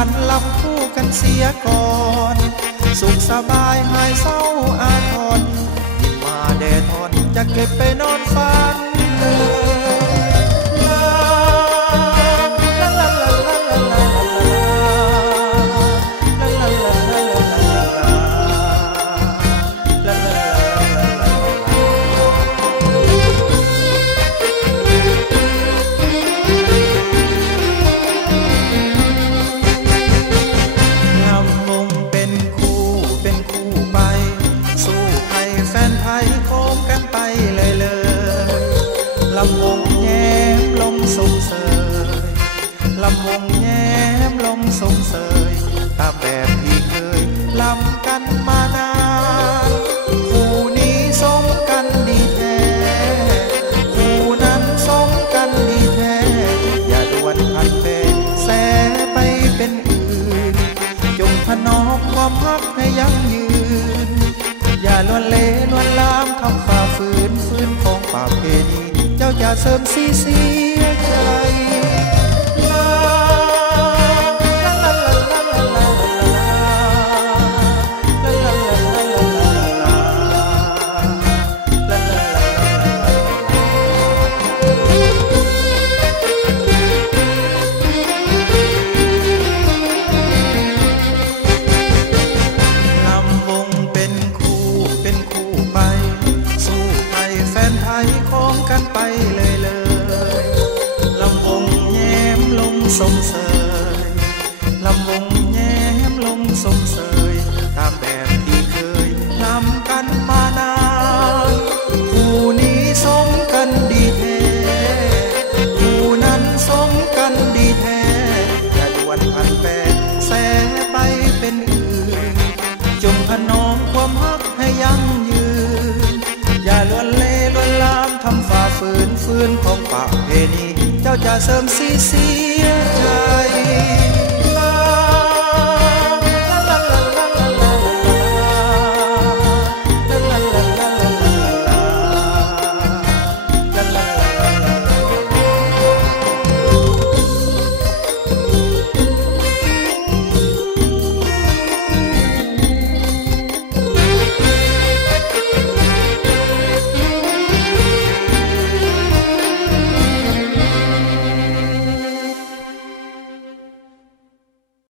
กันลำคู่กันเสียก่อนสุขสบายหายเศร้าอาทรยิ้มมาแดดทอนจะเก็บไปนอนฝันลำวงแย้มลมสงเสยลำวงแย้มลมสงเสยตามแบบที่เคยลำกันมานานคู่นี้สมกันดีแท้คู่นั้นสมกันดีแท้อย่าด่วนพันแปรแสไปเป็นอื่นจงถนอมความรักให้ยั่งยืนอย่าล้วนเล่ล้วนลามทำฝ่าฝืนของป่าเพณีเจ้าจะเสริมสีเสียใจสมเสยลำวงแย้มลมสมเสยตามแบบที่เคยลำกันมานานคู่นี้สมกันดีแท้คู่นั้นสมกันดีแท้อย่าด่วนพันแปรแสไปเป็นอื่นจงถนอมความรักให้ยั่งยืนอย่าล้วนเล่ล้วนลามทำฝ่าฝืนของป่าเพณีเจ้าจะเสริมสีเสียใจ